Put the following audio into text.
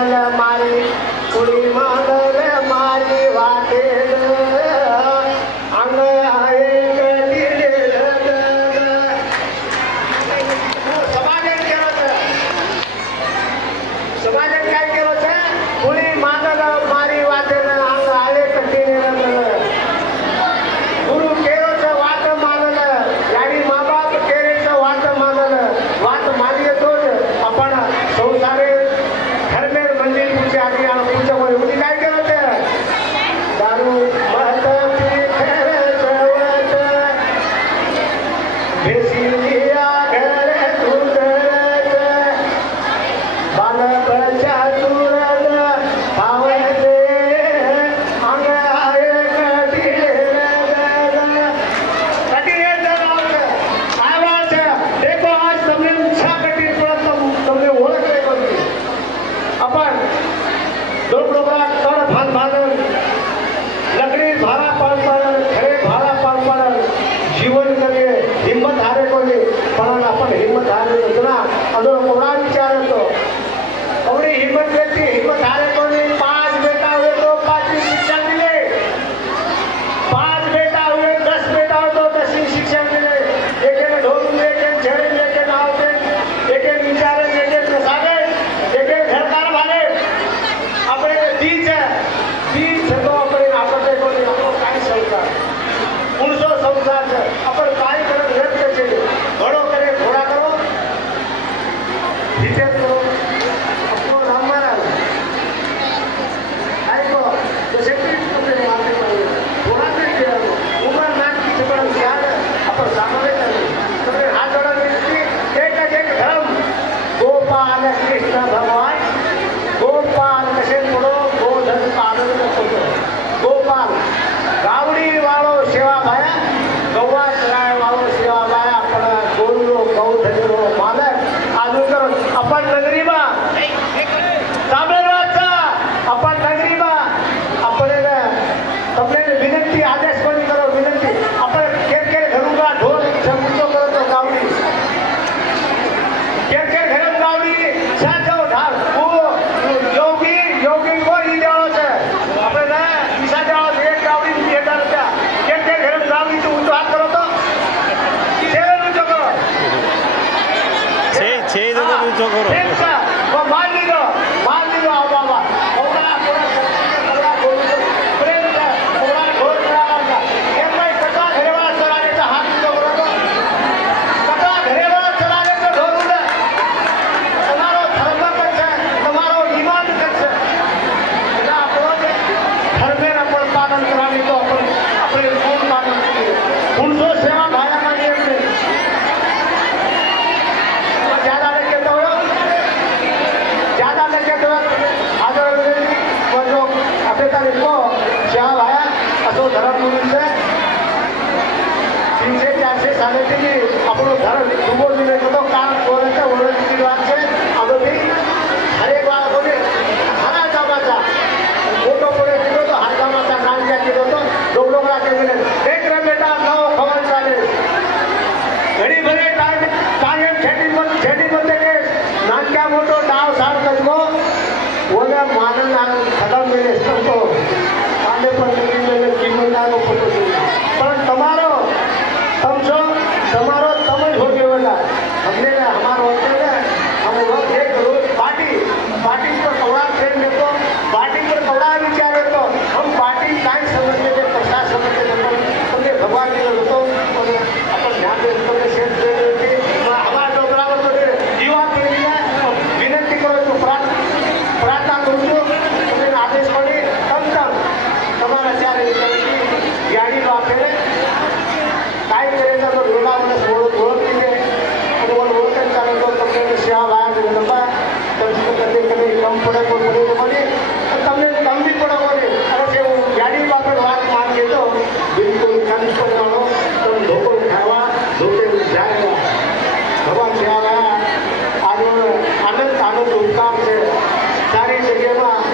मानल मारी कुणी मानल मारी वाटेल अंग आहे समाजात केलं समाजात काय केलं कुणी मानल मारी वाटेल अंग आहे कठीण गुरु केरोचं वाट मानलं यानी माबाप केरेचं वाट मानलं वाट मानले तोच आपण संसारे धर्मेर मंदिर पूजे आधी आणि पूजा उदी काय केलं ते दारू मत चवत भेसिया घर तुझत बालपच्या तुरत पावते अंग आहे जीवन करे हिम्मत हारे कोणी पण आपण हिम्मत हारे होतो ना अजून कोणा विचारतो एवढी हिम्मत देते हिम्मत हारे कोणी 5 बेटा हुए तो 5 शिक्षण दिले 5 बेटा हुए 10 बेटा हो तो 10 शिक्षण दिले एक ढोल एक झेल एक नाव एक विचार एक प्रसाद एक घरदार भाले આપણે બીજ તો આપણે આપણે કોઈ આપણો કાઈ સંસાર પુરુષો સંસાર છે આપણે કાઈ કરે વ્યક્ત છે ઘણો કરે ઘોડા કરો જીતે કરો આપણો રામ મહારાજ આઈકો તો સેક્રેટરી તમને માથે પડે ઘોડા કરી દેવાનો ઉમર નાખી છે પણ ત્યારે આપણે સામે તમે હાથ જોડો એક ધર્મ ગોપાલ કૃષ્ણ ભગવાન गोपाल कसे पुढो गोधन पालन करतो गोपाल गावडी वाळो सेवा भाया गव्वा चराय वाळो सेवा भाया आपण गोरलो गौधनो मालक अजून आपण नगरीबा ताबेरवाचा आपण नगरीबा आपण તમને વિનંતી આદેશ કોની કરો વિનંતી આપણે કે ઘરુંગા ઢોલ સંગીતો કરો તો ગાવડી કે ઘરમ ગાવડી સાચો ઢાલ યોગી કોઈ દેવાનો છે આપણે ના પૈસા દેવાનો એક ગાવડી 2000 રૂપિયા કે ઘરમ ગાવડી તો ઊંચો હાથ કરો તો સેવન ઊંચો કરો છે તો ઊંચો કરો માલ લીધો આવો બાબા ઓડા પ્રેમ ઓડા ઘોર કરાવવા એમ ભાઈ કટા ઘરેવાળા ચલાવે તો હાથ ઊંચો કરો તો કટા ઘરેવાળા ચલાવે તો ઢોલ ઉડે તમારો ધર્મ છે તમારો ઈમાન છે એટલે આપણો ધર્મેર આપણે પાલન કરવાની તો આપણે કોણ પાલન કરીએ પુરુષો સેવા ભાયા માંગીએ છીએ ज्यादा लेके तो आदर जो अपने तारीख को सेवा भाया असो धर्म मुलींचे 300-400 सालेची આપણો ધર્મ ડૂબો દિને તો કામ કોરેचा ઓળખી વાત છે આમાંથી હરેક બાળકોને હારા જમાતા મોટો પડે કીધો તો હાર જમાતા નાનક્યા કીધો તો ડોકડોકડા કહીને એક રે બેટા નવો ખબર ચાલે ઘડી ભરે કાયમ છેડી બંધ કે નાનક્યા મોટો ડાવ સાર કરવો ઓલે માનન ખતમ મેલે તો